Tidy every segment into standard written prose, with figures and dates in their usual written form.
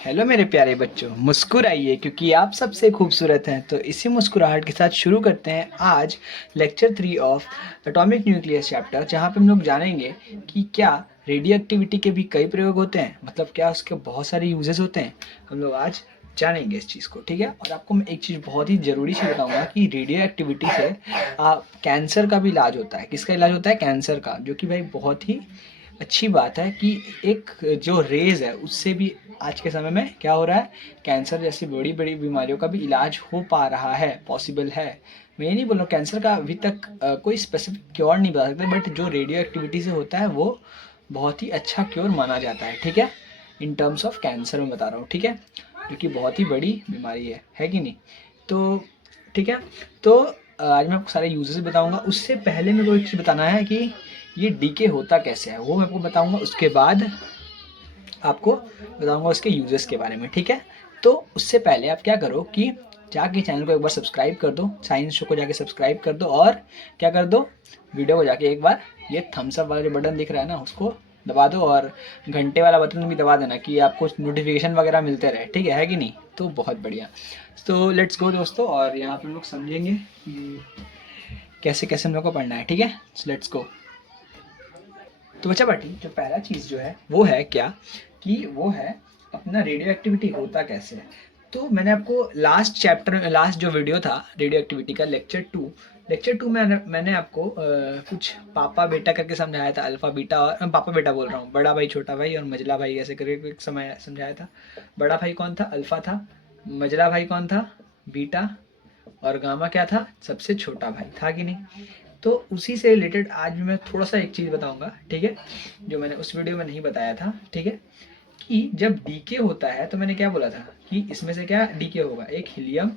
Hello मेरे प्यारे बच्चों, मुस्कुराइए क्योंकि आप सबसे खूबसूरत हैं। तो इसी मुस्कुराहट के साथ शुरू करते हैं आज lecture 3 of atomic nucleus chapter, जहाँ पे हम लोग जानेंगे कि क्या रेडियो एक्टिविटी के भी कई प्रयोग होते हैं, मतलब क्या उसके बहुत सारे यूजेस होते हैं। हम लोग आज जानेंगे इस चीज़ को, ठीक है। और आपको मैं एक चीज़ बहुत ही ज़रूरी सी बताऊंगा कि रेडियो एक्टिविटी से कैंसर का भी इलाज होता है। किसका इलाज होता है? कैंसर का, जो कि भाई बहुत ही अच्छी बात है कि एक जो रेज़ है उससे भी आज के समय में क्या हो रहा है, कैंसर जैसी बड़ी बड़ी बीमारियों का भी इलाज हो पा रहा है, पॉसिबल है। मैं ये नहीं बोल रहा हूँ कैंसर का अभी तक कोई स्पेसिफिक क्योर नहीं बता सकते, बट जो रेडियो एक्टिविटी से होता है वो बहुत ही अच्छा क्योर माना जाता है, ठीक है। इन टर्म्स ऑफ कैंसर में बता रहा हूँ, ठीक है, जो कि बहुत ही बड़ी बीमारी है कि नहीं। तो ठीक है। तो आज मैं आपको सारे यूजेस बताऊंगा। उससे पहले मेरे को एक चीज़ बताना है कि ये डीके होता कैसे है, वो मैं आपको बताऊंगा। उसके बाद आपको बताऊंगा उसके यूजेस के बारे में, ठीक है। तो उससे पहले आप क्या करो कि जाके चैनल को एक बार सब्सक्राइब कर दो, साइंस शो को जाके सब्सक्राइब कर दो, और क्या कर दो, वीडियो को जाके एक बार ये थम्स अप वाला जो बटन दिख रहा है ना उसको दबा दो, और घंटे वाला बटन भी दबा देना कि आपको नोटिफिकेशन वगैरह मिलते रहे, ठीक है कि नहीं। तो बहुत बढ़िया। तो लेट्स गो दोस्तों, और यहाँ पे हम लोग समझेंगे कि कैसे कैसे हम लोग को पढ़ना है, ठीक है। Let's go. तो बच्चा पार्टी जो पहला चीज़ जो है वो है क्या, कि वो है अपना रेडियो एक्टिविटी होता कैसे है। तो मैंने आपको लास्ट चैप्टर, लास्ट जो वीडियो था रेडियो एक्टिविटी का, लेक्चर टू में मैंने आपको कुछ पापा बेटा करके समझाया था। अल्फा बीटा, और पापा बेटा बोल रहा हूँ, बड़ा भाई छोटा भाई और मझला भाई ऐसे करके एक समय समझाया था। बड़ा भाई कौन था? अल्फा था। मझला भाई कौन था? बीटा। और गामा क्या था? सबसे छोटा भाई था कि नहीं। तो उसी से रिलेटेड आज भी मैं थोड़ा सा एक चीज़ बताऊंगा, ठीक है, जो मैंने उस वीडियो में नहीं बताया था, ठीक है। कि जब डीके होता है तो मैंने क्या बोला था कि इसमें से क्या डीके होगा, एक हीलियम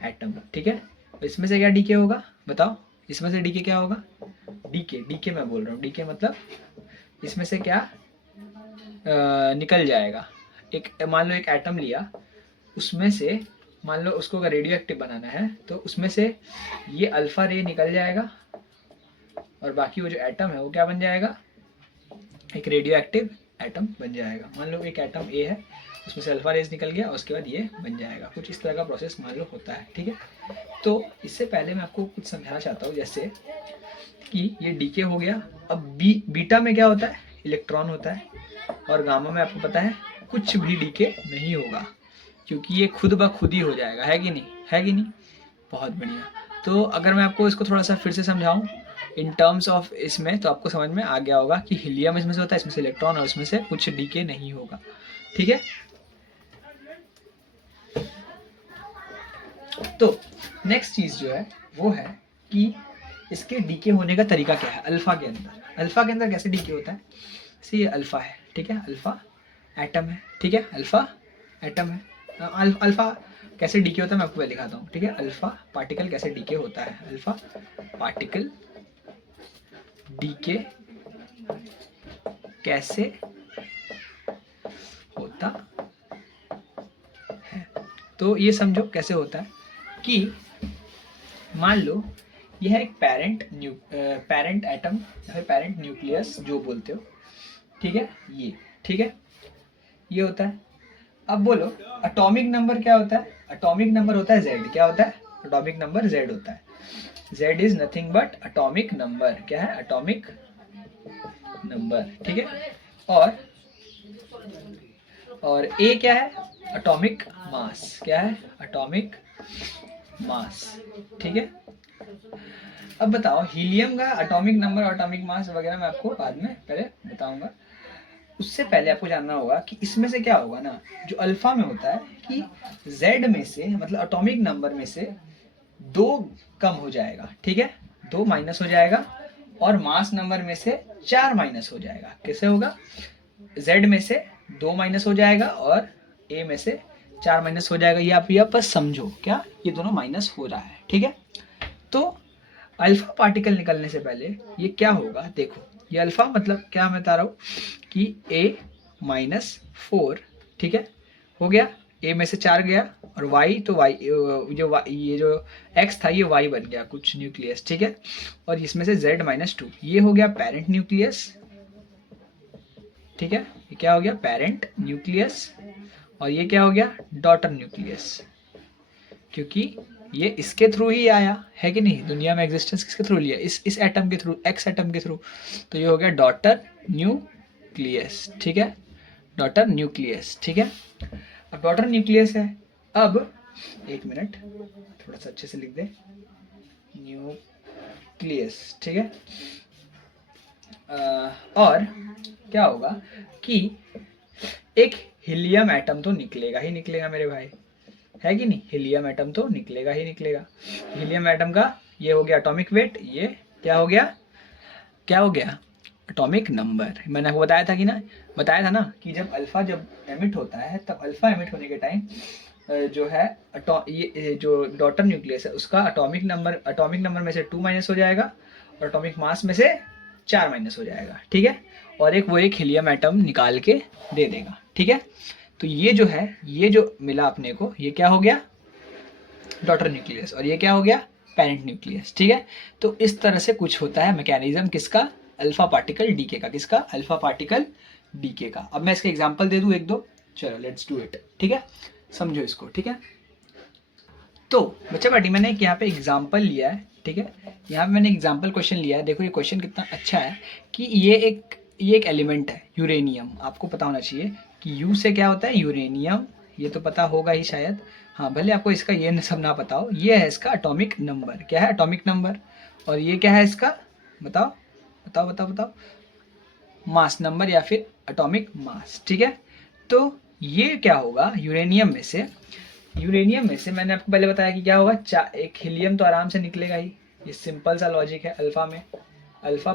एटम, ठीक है। तो इसमें से क्या डीके होगा, बताओ। इसमें से डीके क्या होगा? डीके डीके मैं बोल रहा हूँ, डीके मतलब इसमें से क्या निकल जाएगा। एक मान लो एक एटम लिया, उसमें से मान लो उसको अगर रेडियो एक्टिव बनाना है तो उसमें से ये अल्फा रे निकल जाएगा, और बाकी वो जो एटम है वो क्या बन जाएगा, एक रेडियो एक्टिव एटम बन जाएगा। मान लो एक एटम ए है, उसमें से अल्फा रेज निकल गया, उसके बाद ये बन जाएगा। कुछ इस तरह का प्रोसेस मान लो होता है, ठीक है। तो इससे पहले मैं आपको कुछ समझाना चाहता हूँ, जैसे कि ये डीके हो गया। अब बीटा में क्या होता है? इलेक्ट्रॉन होता है। और गामा में आपको पता है कुछ भी डीके नहीं होगा, क्योंकि ये खुद ब खुद ही हो जाएगा, है कि नहीं, है कि नहीं। बहुत बढ़िया। तो अगर मैं आपको इसको थोड़ा सा फिर से समझाऊं इन टर्म्स ऑफ इसमें, तो आपको समझ में आ गया होगा कि हीलियम इसमें से होता है, इसमें से इलेक्ट्रॉन, और इसमें से कुछ डीके नहीं होगा, ठीक है। तो नेक्स्ट चीज जो है वो है कि इसके डीके होने का तरीका क्या है। अल्फा के अंदर कैसे डीके होता है। जैसे ये अल्फा है, ठीक है, अल्फा एटम है, ठीक है, अल्फा एटम है। अल्फा कैसे डीके होता है मैं आपको पहले दिखाता हूँ, ठीक है। अल्फा पार्टिकल कैसे डीके होता है, अल्फा पार्टिकल डीके कैसे होता है। तो ये समझो कैसे होता है कि मान लो यह है एक पैरेंट एटम या फिर पैरेंट न्यूक्लियस जो बोलते हो, ठीक है, ये ठीक है, ये होता है। अब बोलो एटॉमिक नंबर क्या होता है। एटॉमिक नंबर होता है जेड। क्या होता है? एटॉमिक नंबर जेड होता है। Z is nothing but atomic number. क्या है? एटॉमिक नंबर, ठीक है। और ए क्या है? Atomic mass. क्या है? एटॉमिक मास, ठीक है। अब बताओ हीलियम का एटॉमिक नंबर और एटॉमिक मास वगैरह मैं आपको बाद में पहले बताऊंगा। उससे पहले आपको जानना होगा कि इसमें से क्या होगा ना, जो अल्फा में होता है कि जेड में से, मतलब एटॉमिक नंबर में से 2 कम हो जाएगा, ठीक है, 2 माइनस हो जाएगा, और मास नंबर में से 4 माइनस हो जाएगा। कैसे होगा? जेड में से 2 माइनस हो जाएगा और ए में से 4 माइनस हो जाएगा। ये आप बस समझो, क्या ये दोनों माइनस हो रहा है, ठीक है। तो अल्फा पार्टिकल निकलने से पहले ये क्या होगा, देखो। ये अल्फा मतलब क्या मैं बता रहा हूँ कि ए माइनस 4, ठीक है, हो गया। ए में से 4 गया, और वाई तो वाई ये जो एक्स था ये वाई बन गया कुछ न्यूक्लियस, ठीक है। और इसमें से जेड माइनस 2, ये हो गया पेरेंट न्यूक्लियस, ठीक है। ये क्या हो गया? Parent nucleus. और ये क्या हो गया, डॉटर न्यूक्लियस, क्योंकि ये इसके थ्रू ही आया है कि नहीं, दुनिया में एग्जिस्टेंस किसके थ्रू लिया, इस एटम के थ्रू, एक्स एटम के थ्रू। तो ये हो गया डॉटर न्यूक्लियस, ठीक है, डॉटर न्यूक्लियस, ठीक है। अब डॉटर न्यूक्लियस है, अब एक मिनट थोड़ा सा अच्छे से लिख दे, न्यूक्लियस, ठीक है। और क्या होगा कि एक हीलियम एटम तो निकलेगा ही निकलेगा मेरे भाई, है कि नहीं, हीलियम एटम तो निकलेगा ही निकलेगा। हीलियम एटम का ये हो गया एटॉमिक वेट, ये क्या हो गया, क्या हो गया, एटॉमिक नंबर। मैंने आपको बताया था कि ना, बताया था ना कि जब अल्फा जब एमिट होता है, तब अल्फा एमिट होने के टाइम जो है ये जो डॉटर न्यूक्लियस है उसका एटॉमिक नंबर में से 2 माइनस हो जाएगा और एटॉमिक मास में से 4 माइनस हो जाएगा, ठीक है। और एक हीलियम एटम निकाल के दे देगा, ठीक है। तो ये जो है, ये जो मिला अपने को, ये क्या हो गया, डॉटर न्यूक्लियस, और ये क्या हो गया, पेरेंट न्यूक्लियस, ठीक है। तो इस तरह से कुछ होता है मैकेनिज्म किसका, अल्फा पार्टिकल डीके का, किसका, अल्फा पार्टिकल डीके का। अब मैं इसके एग्जांपल दे दूं एक दो, चलो लेट्स डू इट, ठीक है, समझो इसको, ठीक है। तो बच्चा पार्टी मैंने यहाँ पे एग्जाम्पल लिया है, ठीक है, यहाँ पे मैंने एग्जाम्पल क्वेश्चन लिया है। देखो ये क्वेश्चन कितना अच्छा है कि ये एक एलिमेंट है यूरेनियम, आपको पता होना चाहिए कि यू से क्या होता है, यूरेनियम, ये तो पता होगा ही शायद, हाँ भले आपको इसका ये सब ना पता हो। ये है इसका एटॉमिक नंबर, क्या है, एटॉमिक नंबर। और ये क्या है इसका, बताओ बताओ बताओ बताओ, मास नंबर या फिर एटॉमिक मास, ठीक है। तो ये क्या होगा, यूरेनियम में से मैंने आपको पहले बताया कि क्या होगा, एक हीलियम तो आराम से निकलेगा ही, ये सिंपल सा लॉजिक है। अल्फा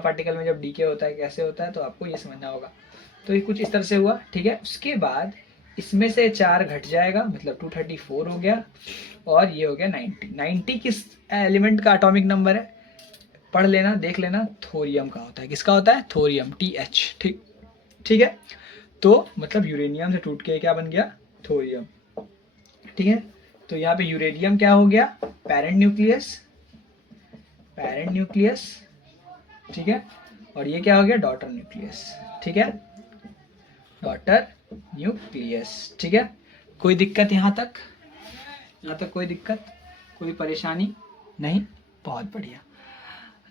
पार्टिकल में जब डीके होता है कैसे होता है, तो आपको ये समझना होगा। तो ये कुछ इस तरह से हुआ, ठीक है। उसके बाद इसमें से 4 घट जाएगा, मतलब 234 हो गया, और ये हो गया 90 किस एलिमेंट का एटॉमिक नंबर है, पढ़ लेना, देख लेना, थोरियम का होता है। किसका होता है, थोरियम, TH, ठीक, ठीक है। तो मतलब यूरेनियम से टूट के क्या बन गया, थोरियम, ठीक है। तो यहाँ पे यूरेनियम क्या हो गया, पेरेंट न्यूक्लियस, ठीक है। और ये क्या हो गया, डॉटर न्यूक्लियस, ठीक है, डॉटर न्यूक्लियस, ठीक है। कोई दिक्कत यहाँ तक कोई दिक्कत, कोई परेशानी नहीं, बहुत बढ़िया।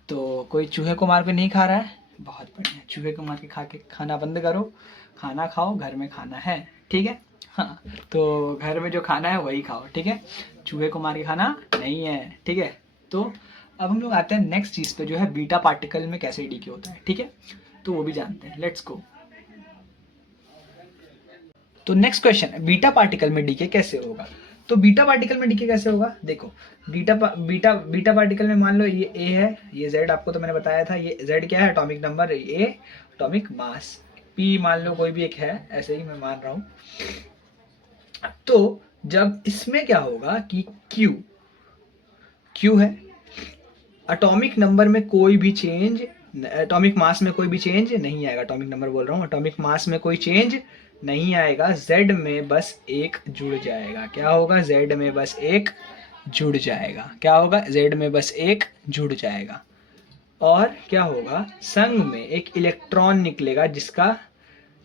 तो कोई चूहे को मार के नहीं खा रहा है, बहुत बढ़िया, चूहे को मार के खाना बंद करो, खाना खाओ, घर में खाना है, ठीक है। हाँ, तो घर में जो खाना है वही खाओ, ठीक है, चूहे को मार के खाना नहीं है, ठीक है। तो अब हम लोग आते हैं नेक्स्ट चीज़ पे, जो है बीटा पार्टिकल में कैसे डीके होता है, ठीक है, तो वो भी जानते हैं, लेट्स गो। तो नेक्स्ट क्वेश्चन, बीटा पार्टिकल में डीके कैसे होगा। तो बीटा पार्टिकल में डीके कैसे होगा, देखो बीटा पार्टिकल में मान लो ये ए है, ये जेड, आपको तो मैंने बताया था, ये जेड क्या है, एटॉमिक नंबर, ए एटॉमिक मास, पी मान लो कोई भी एक है, ऐसे ही मैं मान रहा हूँ। तो जब इसमें क्या होगा कि क्यू है, एटॉमिक नंबर में कोई भी चेंज, एटॉमिक मास में कोई भी चेंज नहीं आएगा, एटॉमिक नंबर बोल रहा हूँ, एटॉमिक मास में कोई चेंज नहीं आएगा, जेड में बस एक जुड़ जाएगा। क्या होगा, जेड में बस एक जुड़ जाएगा, क्या होगा, जेड में बस एक जुड़ जाएगा। और क्या होगा, संग में एक इलेक्ट्रॉन निकलेगा जिसका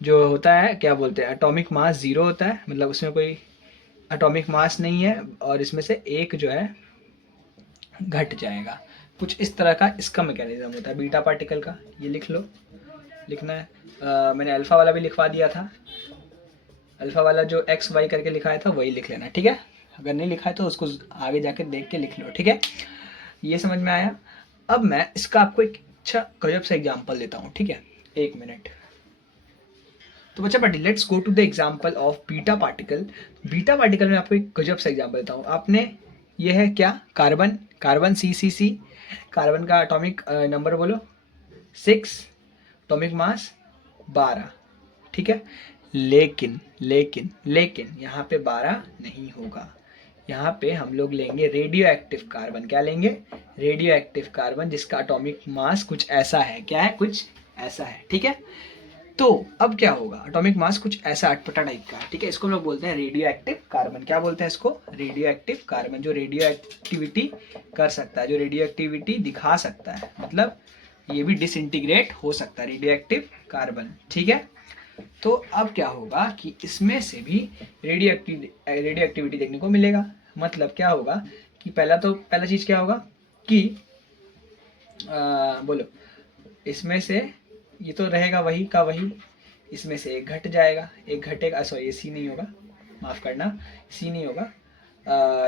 जो होता है, क्या बोलते हैं, एटॉमिक मास 0 होता है, मतलब उसमें कोई एटॉमिक मास नहीं है, और इसमें से एक जो है घट जाएगा। कुछ इस तरह का इसका मैकेनिज्म होता है बीटा पार्टिकल का, ये लिख लो, लिखना है। मैंने अल्फा वाला भी लिखवा दिया था, अल्फा वाला जो XY करके लिखाया था वही लिख लेना, ठीक है। अगर नहीं लिखा है तो उसको आगे जाके देख के लिख लो, ठीक है। ये समझ में आया। अब मैं इसका आपको एक अच्छा गजब सा एग्जाम्पल देता हूँ, ठीक है, एक मिनट। तो बच्चा party, let's go to the example of beta particle. Beta particle में आपको एक गजब सा एग्जाम्पल देता हूँ। आपने ये है क्या, कार्बन CCC, कार्बन का एटॉमिक नंबर बोलो 6, एटॉमिक मास 12, ठीक है। लेकिन यहाँ पे 12 नहीं होगा, यहाँ पे हम लोग लेंगे रेडियो एक्टिव कार्बन। क्या लेंगे, रेडियो एक्टिव कार्बन, जिसका एटॉमिक मास कुछ ऐसा है, क्या है, कुछ ऐसा है, ठीक है। तो अब क्या होगा, एटॉमिक मास कुछ ऐसा अटपटा टाइप का, ठीक है। इसको हम लोग बोलते हैं रेडियो एक्टिव कार्बन। क्या बोलते हैं इसको, रेडियो एक्टिव कार्बन, जो रेडियो एक्टिविटी कर सकता है, जो रेडियो एक्टिविटी दिखा सकता है, मतलब ये भी डिसइंटीग्रेट हो सकता है, रेडियो एक्टिव कार्बन, ठीक है। तो अब क्या होगा कि इसमें से भी रेडियो एक्टिविटी देखने को मिलेगा। मतलब क्या होगा कि पहला चीज़ क्या होगा कि बोलो, इसमें से ये तो रहेगा वही का वही, इसमें से एक घट जाएगा, एक घटेगा, सॉरी ये सी नहीं होगा, माफ़ करना, सी नहीं होगा,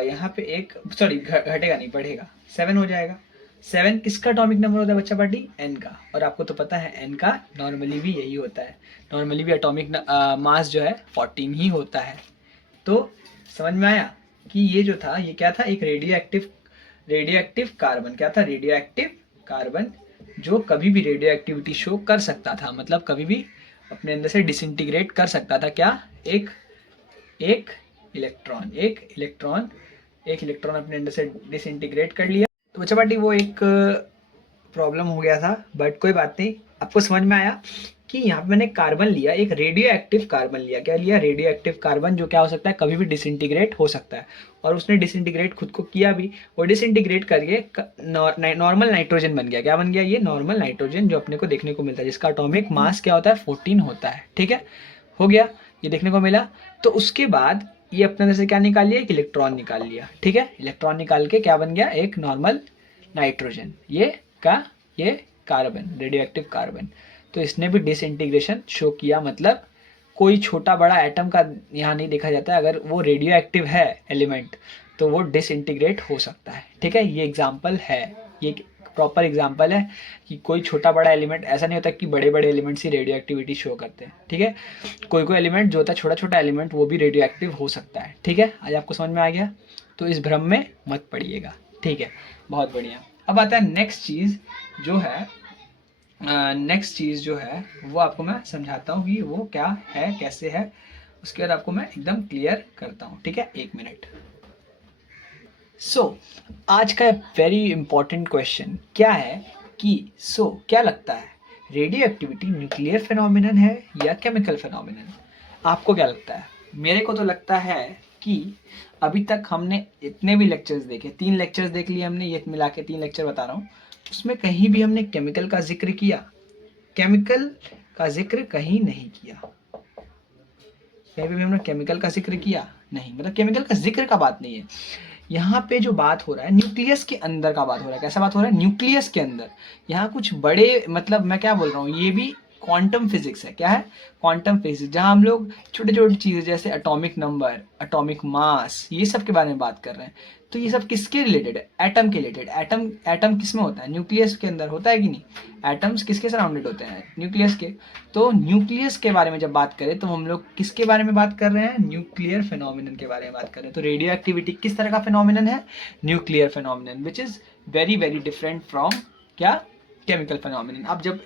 यहाँ पे एक, सॉरी घटेगा नहीं, बढ़ेगा, 7 हो जाएगा। 7 किसका एटॉमिक नंबर होता है बच्चा पार्टी? एन का। और आपको तो पता है एन का नॉर्मली भी यही होता है, नॉर्मली भी एटॉमिक मास जो है 14 ही होता है। तो समझ में आया कि ये जो था ये क्या था, एक रेडियो एक्टिव कार्बन। क्या था? रेडियो एक्टिव कार्बन, जो कभी भी रेडियो एक्टिविटी शो कर सकता था, मतलब कभी भी अपने अंदर से डिसइंटीग्रेट कर सकता था। क्या? एक एक इलेक्ट्रॉन अपने अंदर से डिसइंटीग्रेट कर लिया। तो बच्चा पार्टी वो एक प्रॉब्लम हो गया था, बट कोई बात नहीं, आपको समझ में आया कि यहाँ पे मैंने कार्बन लिया, एक रेडियो एक्टिव कार्बन लिया। क्या लिया? रेडियो एक्टिव कार्बन, जो क्या हो सकता है, कभी भी डिसइंटीग्रेट हो सकता है। और उसने डिसइंटीग्रेट खुद को किया भी, और डिसइंटीग्रेट करके नॉर्मल नाइट्रोजन बन गया। क्या बन गया? ये नॉर्मल नाइट्रोजन, जो अपने को देखने को मिलता है, जिसका एटॉमिक मास क्या होता है? 14 होता है। ठीक है, हो गया, ये देखने को मिला। तो उसके बाद ये अपने अंदर से क्या निकाल लिया? एक इलेक्ट्रॉन निकाल लिया। ठीक है, इलेक्ट्रॉन निकाल के क्या बन गया? एक नॉर्मल नाइट्रोजन। ये कार्बन, रेडियो एक्टिव कार्बन। तो इसने भी डिसइंटीग्रेशन शो किया। मतलब कोई छोटा बड़ा एटम का यहाँ नहीं देखा जाता है, अगर वो रेडियो एक्टिव है एलिमेंट तो वो डिसइंटीग्रेट हो सकता है। ठीक है, ये एग्जाम्पल है, ये प्रॉपर एग्जाम्पल है कि कोई छोटा बड़ा एलिमेंट, ऐसा नहीं होता कि बड़े बड़े एलिमेंट्स ही रेडियो एक्टिविटी शो करते हैं। ठीक है, कोई एलिमेंट जो होता है छोटा छोटा एलिमेंट, वो भी रेडियो एक्टिव हो सकता है। ठीक है, आज आपको समझ में आ गया, तो इस भ्रम में मत पड़िएगा। ठीक है, बहुत बढ़िया। अब आता है नेक्स्ट चीज़ जो है, वो आपको मैं समझाता हूँ कि वो क्या है, कैसे है, उसके बाद आपको मैं एकदम क्लियर करता हूँ। ठीक है, 1 मिनट। आज का वेरी इंपॉर्टेंट क्वेश्चन क्या है कि क्या लगता है, रेडियो एक्टिविटी न्यूक्लियर फिनोमिनन है या केमिकल फिनोमिनन? आपको क्या लगता है? मेरे को तो लगता है कि अभी तक हमने इतने भी लेक्चर्स देखे, 3 लेक्चर्स देख लिए हमने, ये मिला के 3 लेक्चर बता रहा हूँ, उसमें कहीं भी हमने केमिकल का जिक्र किया? केमिकल का जिक्र कहीं नहीं किया। कहीं भी हमने केमिकल का जिक्र किया नहीं, मतलब केमिकल का जिक्र का बात नहीं है यहाँ पे। जो बात हो रहा है न्यूक्लियस के अंदर का बात हो रहा है। कैसा बात हो रहा है? न्यूक्लियस के अंदर। यहाँ कुछ बड़े, मतलब मैं क्या बोल रहा हूँ, ये भी क्वांटम फिजिक्स है। क्या है? क्वांटम फिजिक्स, जहाँ हम लोग छोटे छोटे चीज़ें जैसे एटॉमिक नंबर, एटॉमिक मास, ये सब के बारे में बात कर रहे हैं। तो ये सब किसके रिलेटेड है? एटम के रिलेटेड। एटम किस में होता है? न्यूक्लियस के अंदर होता है कि नहीं? एटम्स किसके सराउंडेड होते हैं? न्यूक्लियस के। तो न्यूक्लियस के बारे में जब बात करें तो हम लोग किसके बारे में बात कर रहे हैं? न्यूक्लियर फिनोमिनन के बारे में बात कर रहे हैं। तो रेडियो एक्टिविटी किस तरह का फिनोमिनन है? Nuclear phenomenon, which is very very different from क्या? Chemical phenomenon. आप जब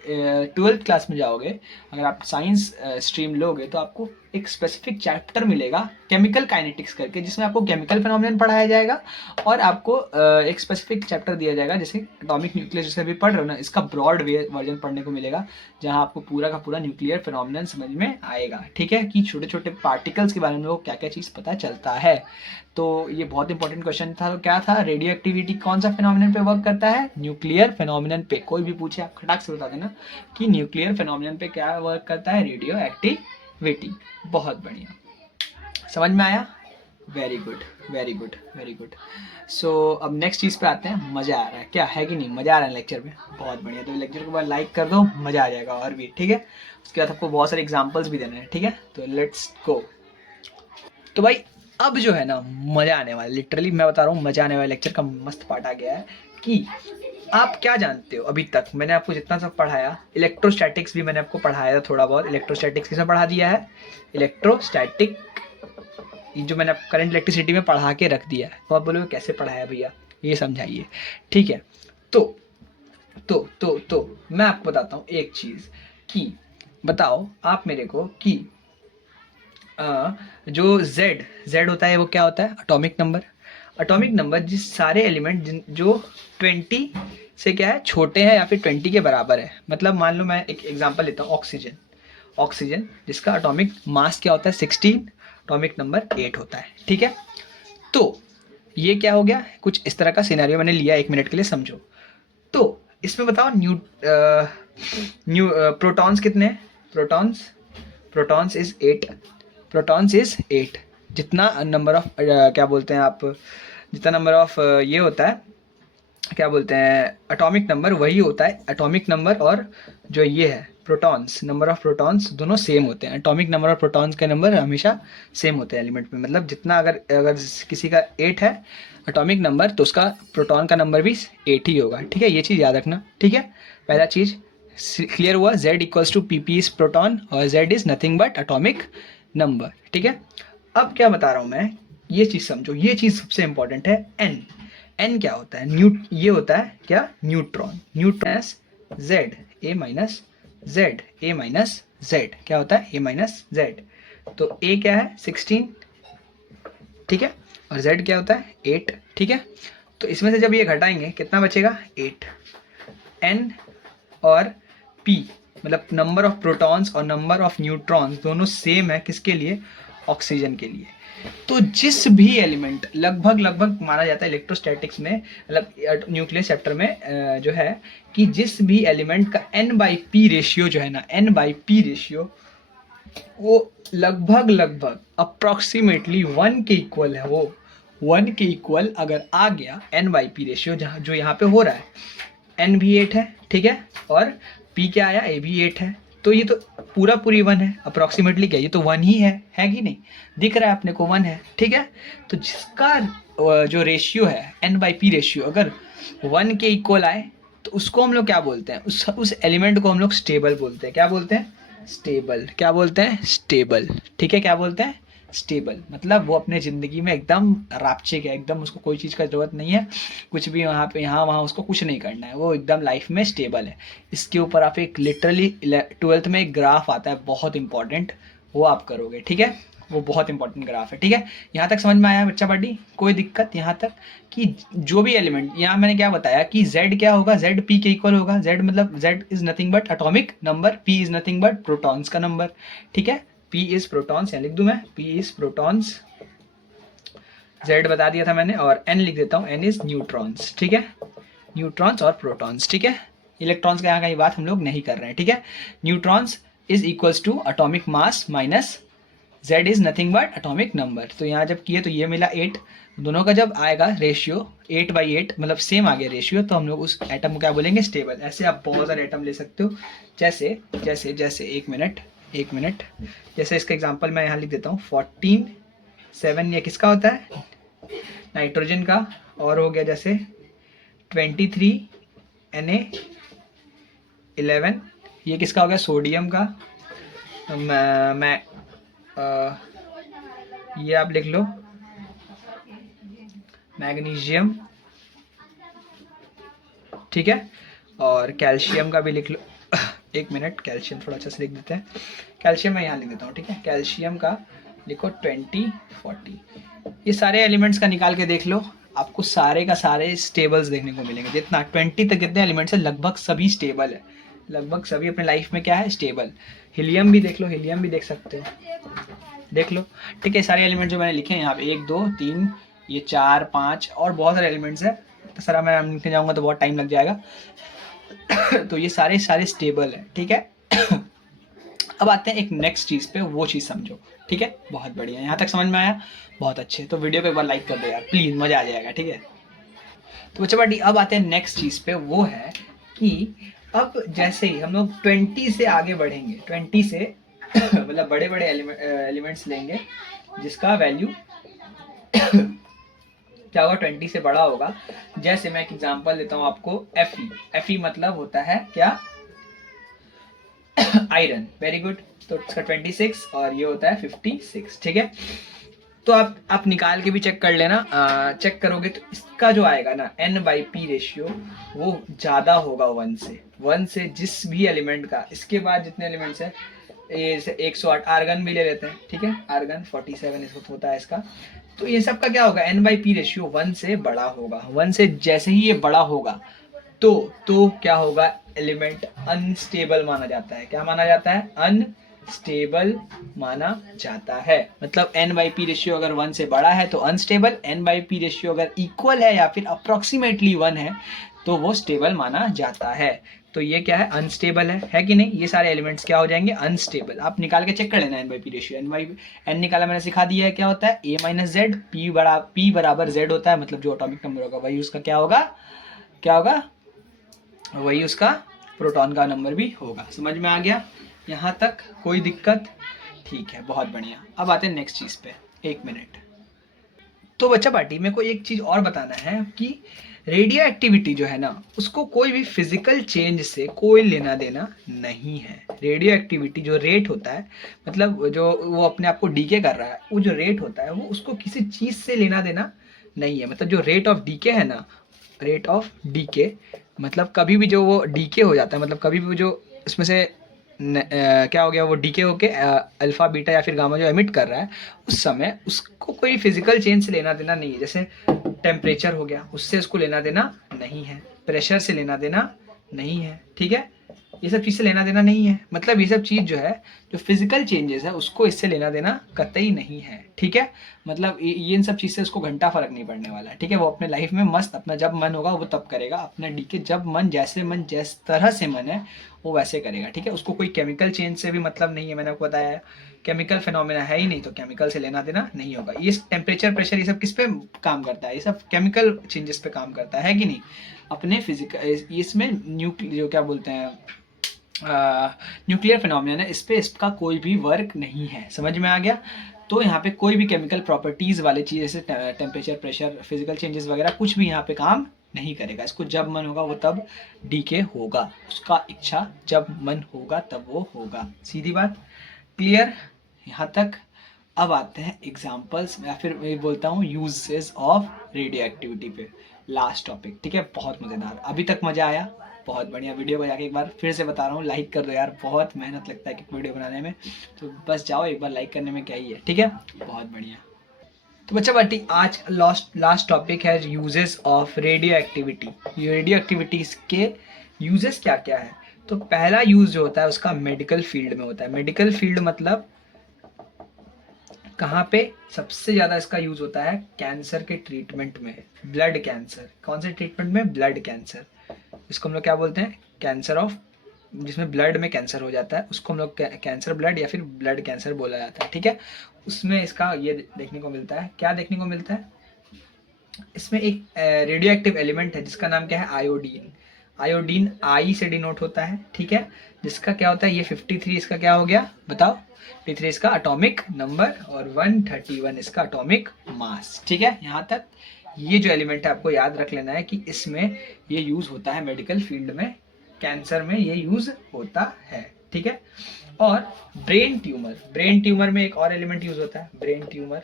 12th क्लास में जाओगे, अगर आप साइंस स्ट्रीम लोगे, तो आपको एक स्पेसिफिक चैप्टर मिलेगा केमिकल काइनेटिक्स करके, जिसमें आपको केमिकल फिनोमिनन पढ़ाया जाएगा, और आपको एक स्पेसिफिक चैप्टर दिया जाएगा, जैसे एटॉमिक न्यूक्लियस जिसमें भी पढ़ रहे हो ना, इसका ब्रॉड वर्जन पढ़ने को मिलेगा, जहाँ आपको पूरा का पूरा न्यूक्लियर फिनोमिनन समझ में आएगा। ठीक है, कि छोटे छोटे पार्टिकल्स के बारे में वो क्या क्या चीज़ पता चलता है। तो ये बहुत इंपॉर्टेंट क्वेश्चन था। तो क्या था? रेडियो एक्टिविटी कौन सा फिनोमिनन पे वर्क करता है? न्यूक्लियर फिनोमिनन पे। कोई भी पूछे आप खटाक से बता देना कि न्यूक्लियर फिनोमिनन पे क्या वर्क करता है? Radioactivity. बहुत बढ़िया, समझ में आया? Very good very good very good. So अब नेक्स्ट चीज़ पे आते हैं। मज़ा आ रहा है क्या, है कि नहीं? मज़ा आ रहा है लेक्चर में? बहुत बढ़िया। तो लेक्चर के बाद लाइक कर दो, मज़ा आ जाएगा और भी। ठीक है, उसके बाद आपको बहुत सारे एग्जांपल्स भी देने हैं। ठीक है, तो लेट्स गो। तो भाई अब जो है ना, मज़ा आने वाला, लिटरली मैं बता रहा हूँ, मज़ा आने वाला लेक्चर का मस्त पार्ट आ गया है कि आप क्या जानते हो। अभी तक मैंने आपको जितना सब पढ़ाया, इलेक्ट्रोस्टैटिक्स भी मैंने आपको पढ़ाया था थोड़ा बहुत। इलेक्ट्रोस्टैटिक्स किसमें पढ़ा दिया है? इलेक्ट्रोस्टैटिक, जो मैंने करंट इलेक्ट्रिसिटी में पढ़ा के रख दिया है। तो आप बोलोगे कैसे पढ़ाया भैया, ये समझाइए। ठीक है, तो मैं आपको बताता हूँ एक चीज़ कि बताओ आप मेरे को कि जो Z होता है वो क्या होता है? Atomic number. एटॉमिक नंबर जिस सारे एलिमेंट जो 20 से क्या है, छोटे हैं या फिर 20 के बराबर है। मतलब मान लो मैं एक एग्जांपल लेता हूँ, ऑक्सीजन जिसका एटॉमिक मास क्या होता है? 16, एटॉमिक नंबर 8 होता है। ठीक है, तो ये क्या हो गया? कुछ इस तरह का सिनेरियो मैंने लिया, 1 मिनट के लिए समझो। तो इसमें बताओ प्रोटॉन्स कितने हैं? Protons is 8, protons is 8। जितना नंबर ऑफ क्या बोलते हैं आप, जितना नंबर ऑफ ये होता है, क्या बोलते हैं, एटॉमिक नंबर, वही होता है एटॉमिक नंबर। और जो ये है प्रोटॉन्स, नंबर ऑफ प्रोटॉन्स, दोनों सेम होते हैं। एटॉमिक नंबर और प्रोटॉन्स के नंबर हमेशा सेम होते हैं एलिमेंट में। मतलब जितना अगर अगर किसी का 8 है एटॉमिक नंबर, तो उसका प्रोटॉन का नंबर भी 8 ही होगा। ठीक है, ये चीज़ याद रखना। ठीक है, पहला चीज़ क्लियर हुआ। z equals to P P is proton और z is nothing but atomic number. ठीक है, अब क्या बता रहा हूँ मैं, ये चीज़ समझो, ये चीज़ सबसे इंपॉर्टेंट है। n क्या होता है, ये होता है क्या, neutron. Neutron z a minus z, a minus z क्या होता है, a माइनस z। तो a क्या है 16, ठीक है, और z क्या होता है 8। ठीक है, तो इसमें से जब ये घटाएंगे कितना बचेगा 8। n और p मतलब नंबर ऑफ प्रोटॉन्स और नंबर ऑफ न्यूट्रॉन्स दोनों सेम है, किसके लिए, ऑक्सीजन के लिए। तो जिस भी एलिमेंट, लगभग माना जाता है इलेक्ट्रोस्टैटिक्स में, मतलब न्यूक्लियस चैप्टर में जो है, कि जिस भी एलिमेंट का n/p रेशियो जो है ना, n/p रेशियो वो लगभग अप्रॉक्सीमेटली 1 के इक्वल है। वो 1 के इक्वल अगर आ गया n/p रेशियो, जहाँ जो यहाँ पे हो रहा है, n भी 8 है, ठीक है, और p क्या आया, a भी 8 है, तो ये तो पूरी 1 है। अप्रॉक्सीमेटली क्या, ये तो 1 ही है कि नहीं, दिख रहा है अपने को 1 है। ठीक है, तो जिसका जो रेशियो है n/p रेशियो अगर 1 के इक्वल आए, तो उसको हम लोग क्या बोलते हैं, उस एलिमेंट को हम लोग स्टेबल बोलते हैं। क्या बोलते हैं, स्टेबल। क्या बोलते हैं, स्टेबल। ठीक है, क्या बोलते हैं, स्टेबल। मतलब वो अपने ज़िंदगी में एकदम रापचे है, एकदम उसको कोई चीज़ का ज़रूरत नहीं है, कुछ भी वहाँ पे यहाँ वहाँ उसको कुछ नहीं करना है, वो एकदम लाइफ में स्टेबल है। इसके ऊपर आप एक लिटरली 12th में एक ग्राफ आता है बहुत इंपॉर्टेंट, वो आप करोगे। ठीक है, वो बहुत इंपॉर्टेंट ग्राफ है। ठीक है, यहाँ तक समझ में आया बच्चा पार्टी, कोई दिक्कत यहाँ तक, कि जो भी एलिमेंट, यहाँ मैंने क्या बताया कि z क्या होगा, z p के इक्वल होगा। z मतलब z is nothing but atomic number, p is nothing but protons का नंबर। ठीक है, p इज प्रोटॉन्स, यहाँ लिख दूं मैं, p इज प्रोटॉन्स, z बता दिया था मैंने, और n लिख देता हूँ, n इज न्यूट्रॉन्स। ठीक है, न्यूट्रॉन्स और प्रोटॉन्स। ठीक है, इलेक्ट्रॉन्स का यहाँ कहीं बात हम लोग नहीं कर रहे हैं। ठीक है, neutrons is equals to atomic mass minus z is nothing but atomic number. तो यहाँ जब किए तो ये मिला 8, दोनों का जब आएगा रेशियो 8/8, मतलब सेम आ गया रेशियो, तो हम लोग उस एटम को क्या बोलेंगे, स्टेबल। ऐसे आप बहुत सारे एटम ले सकते हो, जैसे जैसे जैसे एक मिनट, जैसे इसका एग्जांपल मैं यहाँ लिख देता हूँ 14 7, ये किसका होता है, नाइट्रोजन का, और हो गया जैसे 23 Na11, ये किसका हो गया, सोडियम का। मैं ये आप लिख लो मैग्नीशियम। ठीक है, और कैल्शियम का भी लिख लो। एक मिनट, कैल्शियम थोड़ा अच्छा से लिख देते हैं, कैल्शियम मैं यहाँ लिख देता हूँ। ठीक है, कैल्शियम का लिखो 20 40। ये सारे एलिमेंट्स का निकाल के देख लो, आपको सारे का सारे स्टेबल्स देखने को मिलेंगे। जितना 20 तक जितने एलिमेंट्स है लगभग सभी स्टेबल है, लगभग सभी अपने लाइफ में क्या है, स्टेबल। हीलियम भी देख लो, हीलियम भी देख सकते हो, देख लो। ठीक है, सारे एलिमेंट जो मैंने लिखे हैं यहाँ पे 1 2 3, ये 4 5 और बहुत सारे एलिमेंट्स हैं, तो सारा मैं लिखने जाऊँगा तो बहुत टाइम लग जाएगा। तो ये सारे स्टेबल है। ठीक है, अब आते हैं एक नेक्स्ट चीज़ पे, वो चीज़ समझो। ठीक है, बहुत बढ़िया, यहाँ तक समझ में आया, बहुत अच्छे। तो वीडियो को एक बार लाइक कर दो यार प्लीज़, मज़ा आ जाएगा। ठीक है, तो बच्चा पार्टी अब आते हैं नेक्स्ट चीज़ पे, वो है कि अब जैसे ही हम लोग 20 से आगे बढ़ेंगे, 20 से मतलब बड़े बड़े एलिमेंट्स लेंगे जिसका वैल्यू क्या होगा, 20 से बड़ा होगा। जैसे मैं एक एग्जांपल देता हूँ आपको, Fe मतलब होता है क्या, आयरन। वेरी गुड, तो इसका 26 और ये होता है 56। ठीक है, तो आप निकाल के भी चेक कर लेना, चेक करोगे तो इसका जो आएगा ना n/p रेशियो, वो ज़्यादा होगा 1 से जिस भी एलिमेंट का। इसके बाद जितने एलिमेंट्स हैं, ये 108, आर्गन भी ले लेते हैं। ठीक है, आर्गन 47 इसको होता है इसका। तो ये सब का क्या होगा, n/p रेशियो 1 से बड़ा होगा। 1 से जैसे ही ये बड़ा होगा तो क्या होगा, एलिमेंट अनस्टेबल माना जाता है। क्या माना जाता है, अनस्टेबल माना जाता है। मतलब n/p रेशियो अगर 1 से बड़ा है तो अनस्टेबल, n/p रेशियो अगर इक्वल है या फिर अप्रोक्सीमेटली 1 है तो वो स्टेबल माना जाता है। तो ये क्या है, अनस्टेबल है कि नहीं। ये सारे एलिमेंट्स क्या हो जाएंगे, अनस्टेबल। आप निकाल के चेक कर लेना N by P ratio. N निकाला मैंने, सिखा दिया है क्या होता है, ए माइनस जेड, पी बराबर जेड होता है, मतलब जो एटॉमिक नंबर होगा वही उसका क्या होगा, क्या होगा, वही उसका प्रोटॉन का नंबर भी होगा। समझ में आ गया यहाँ तक, कोई दिक्कत, ठीक है, बहुत बढ़िया। अब आते हैं नेक्स्ट चीज़ पे, 1 मिनट। तो बच्चा पार्टी मेरे को एक चीज़ और बताना है कि रेडियो एक्टिविटी जो है ना, उसको कोई भी फिजिकल चेंज से कोई लेना देना नहीं है। रेडियो एक्टिविटी जो रेट होता है, मतलब जो वो अपने आप को डीके कर रहा है, वो जो रेट होता है वो उसको किसी चीज़ से लेना देना नहीं है। मतलब जो रेट ऑफ डीके है ना, रेट ऑफ डीके, मतलब कभी भी जो वो डीके हो जाता है, मतलब कभी भी जो उसमें से क्या हो गया, वो डीके होके अल्फा बीटा या फिर गामा जो एमिट कर रहा है, उस समय उसको कोई फिजिकल चेंज से लेना देना नहीं है। जैसे टेम्परेचर हो गया, उससे उसको लेना देना नहीं है, प्रेशर से लेना देना नहीं है, ठीक है, ये सब चीज़ से लेना देना नहीं है। मतलब ये सब चीज़ जो है, जो फिजिकल चेंजेस है, उसको इससे लेना देना कतई नहीं है, ठीक है। मतलब ये इन सब चीज़ से उसको घंटा फर्क नहीं पड़ने वाला है, ठीक है। वो अपने लाइफ में मस्त अपना जब मन होगा वो तब करेगा, अपना डीके जब मन जिस तरह से मन है वो वैसे करेगा, ठीक है। उसको कोई केमिकल चेंज से भी मतलब नहीं है, मैंने आपको बताया केमिकल फिनोमेना है ही नहीं, तो केमिकल से लेना देना नहीं होगा। ये टेम्परेचर प्रेशर ये सब किस पे काम करता है, ये सब केमिकल चेंजेस पे काम करता है कि नहीं, अपने फिजिकल, इसमें जो क्या बोलते हैं, न्यूक्लियर फिनोमेना है, इस पे इसका कोई भी वर्क नहीं है। समझ में आ गया। तो यहाँ पे कोई भी केमिकल प्रॉपर्टीज़ वाले चीज़ जैसे टेम्परेचर प्रेशर फिजिकल चेंजेस वगैरह कुछ भी यहाँ पे काम नहीं करेगा। इसको जब मन होगा वो तब डीके होगा, उसका इच्छा जब मन होगा तब वो होगा। सीधी बात, क्लियर यहाँ तक। अब आते हैं एग्जाम्पल्स या फिर मैं बोलता हूँ यूजेस ऑफ रेडियो एक्टिविटी पे, लास्ट टॉपिक, ठीक है। बहुत मज़ेदार, अभी तक मज़ा आया, बहुत बढ़िया। वीडियो बजा के एक बार फिर से बता रहा हूँ, लाइक कर दो यार, बहुत मेहनत लगता है कि वीडियो बनाने में, तो बस जाओ एक बार, लाइक करने में क्या ही है, ठीक है, बहुत बढ़िया। तो बच्चा पार्टी आज लास्ट टॉपिक है uses of radio activity. Radio activities के यूजेस क्या क्या है। तो पहला यूज़ जो होता है उसका मेडिकल फील्ड में होता है। मेडिकल फील्ड मतलब कहाँ पे सबसे ज़्यादा इसका यूज़ होता है, कैंसर के ट्रीटमेंट में, ब्लड कैंसर। कौन से ट्रीटमेंट में, ब्लड कैंसर। इसको हम लोग क्या बोलते हैं, कैंसर ऑफ, जिसमें ब्लड में कैंसर हो जाता है उसको हम लोग कैंसर ब्लड या फिर ब्लड कैंसर बोला जाता है, ठीक है। उसमें इसका ये देखने को मिलता है, क्या देखने को मिलता है, इसमें एक रेडियो एक्टिव एलिमेंट है जिसका नाम क्या है, आयोडीन। आयोडीन आई से डिनोट होता है, ठीक है। जिसका क्या होता है, ये 53 इसका क्या हो गया बताओ, 53 इसका एटॉमिक नंबर और 131 इसका एटॉमिक मास, ठीक है। यहाँ तक ये जो एलिमेंट है आपको याद रख लेना है कि इसमें ये यूज़ होता है मेडिकल फील्ड में, कैंसर में ये यूज़ होता है, ठीक है। और ब्रेन ट्यूमर में एक और एलिमेंट यूज़ होता है, ब्रेन ट्यूमर।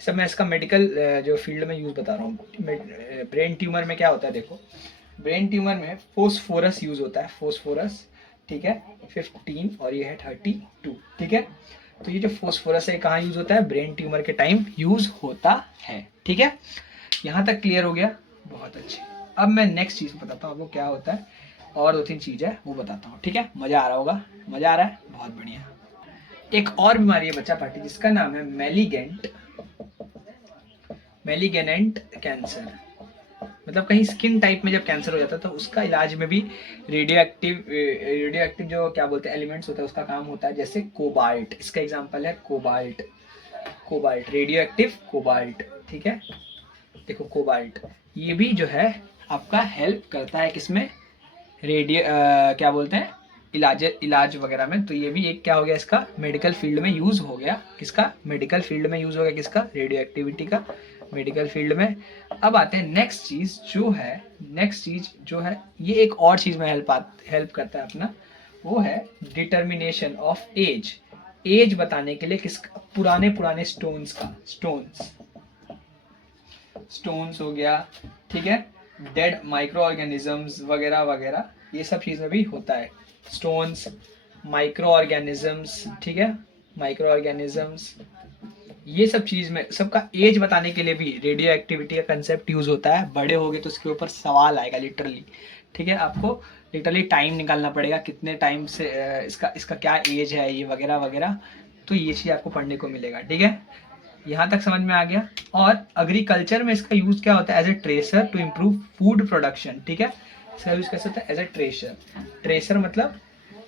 सब मैं इसका मेडिकल जो फील्ड में यूज़ बता रहा हूँ। ब्रेन ट्यूमर में क्या होता है, देखो, ब्रेन ट्यूमर में फोस्फोरस यूज़ होता है, फोस्फोरस, ठीक है, 15 और ये है 32, ठीक है। तो ये जो फोस्फोरस है कहाँ यूज़ होता है, ब्रेन ट्यूमर के टाइम यूज़ होता है, ठीक है। यहाँ तक क्लियर हो गया, बहुत अच्छे। अब मैं नेक्स्ट चीज़ बताता हूँ आपको क्या होता है, और 2-3 चीज़ है वो बताता हूँ, ठीक है। मज़ा आ रहा होगा, मज़ा आ रहा है, बहुत बढ़िया। एक और बीमारी है बच्चा पार्टी जिसका नाम है मेलिगेनेंट कैंसर। मतलब कहीं स्किन टाइप में जब कैंसर हो जाता है तो उसका इलाज में भी रेडियो एक्टिव जो क्या बोलते हैं एलिमेंट्स होता है उसका काम होता है। जैसे कोबाल्ट, इसका एग्जांपल है कोबाल्ट रेडियो एक्टिव कोबाल्ट, ठीक है। देखो कोबाल्ट ये भी जो है आपका हेल्प करता है किसमें, रेडियो क्या बोलते हैं इलाज वगैरह में। तो ये भी एक क्या हो गया, इसका मेडिकल फील्ड में यूज़ हो गया, किसका मेडिकल फील्ड में यूज़ हो गया, किसका रेडियो एक्टिविटी का मेडिकल फील्ड में। अब आते हैं नेक्स्ट चीज़ जो है ये एक और चीज़ में हेल्प करता है अपना, वो है डिटर्मिनेशन ऑफ एज बताने के लिए, किस पुराने स्टोन्स हो गया, ठीक है, डेड माइक्रो ऑर्गेनिजम्स वगैरह वगैरह, ये सब चीज़ भी होता है। स्टोन्स, माइक्रो ऑर्गेनिजम्स, ठीक है, माइक्रो ऑर्गेनिजम्स, ये सब चीज़ में सबका एज बताने के लिए भी रेडियो एक्टिविटी का कंसेप्ट यूज़ होता है। बड़े होगे तो इसके ऊपर सवाल आएगा लिटरली, ठीक है। आपको लिटरली टाइम निकालना पड़ेगा, कितने टाइम से इसका क्या एज है ये वगैरह वगैरह, तो ये चीज़ आपको पढ़ने को मिलेगा, ठीक है। यहाँ तक समझ में आ गया। और एग्रीकल्चर में इसका यूज़ क्या होता है? As a tracer to improve food production, ठीक है। इसका यूज़ कैसे होता है? As a tracer. ट्रेसर मतलब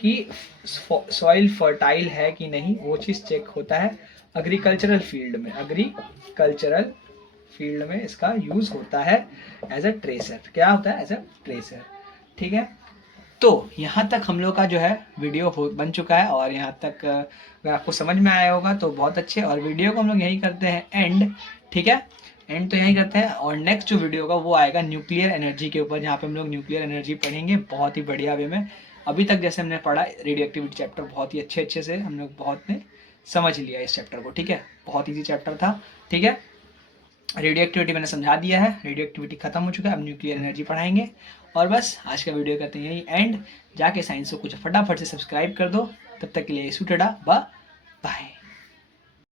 कि सॉइल फर्टाइल है कि नहीं, वो चीज़ चेक होता है एग्रीकल्चरल फील्ड में। एग्रीकल्चरल फील्ड में इसका यूज़ होता है एज अ ट्रेसर। क्या होता है? एज अ ट्रेसर, ठीक है। तो यहाँ तक हम लोग का जो है वीडियो बन चुका है, और यहाँ तक अगर आपको समझ में आया होगा तो बहुत अच्छे। और वीडियो को हम लोग यहीं करते हैं एंड, ठीक है। एंड तो यहीं करते हैं, और नेक्स्ट जो वीडियो होगा वो आएगा न्यूक्लियर एनर्जी के ऊपर, जहाँ पे हम लोग न्यूक्लियर एनर्जी पढ़ेंगे बहुत ही बढ़िया वे में। अभी तक जैसे हमने पढ़ा रेडियो एक्टिविटी चैप्टर बहुत ही अच्छे से हम लोग बहुत ने समझ लिया इस चैप्टर को, ठीक है। बहुत ईजी चैप्टर था, ठीक है। रेडियो एक्टिविटी मैंने समझा दिया है, रेडियो एक्टिविटी खत्म हो चुका है, अब न्यूक्लियर एनर्जी पढ़ाएंगे। और बस आज का वीडियो करते हैं यही एंड। जाके साइंस को कुछ फटाफट से सब्सक्राइब कर दो। तब तक के लिए सुटेडा बाय।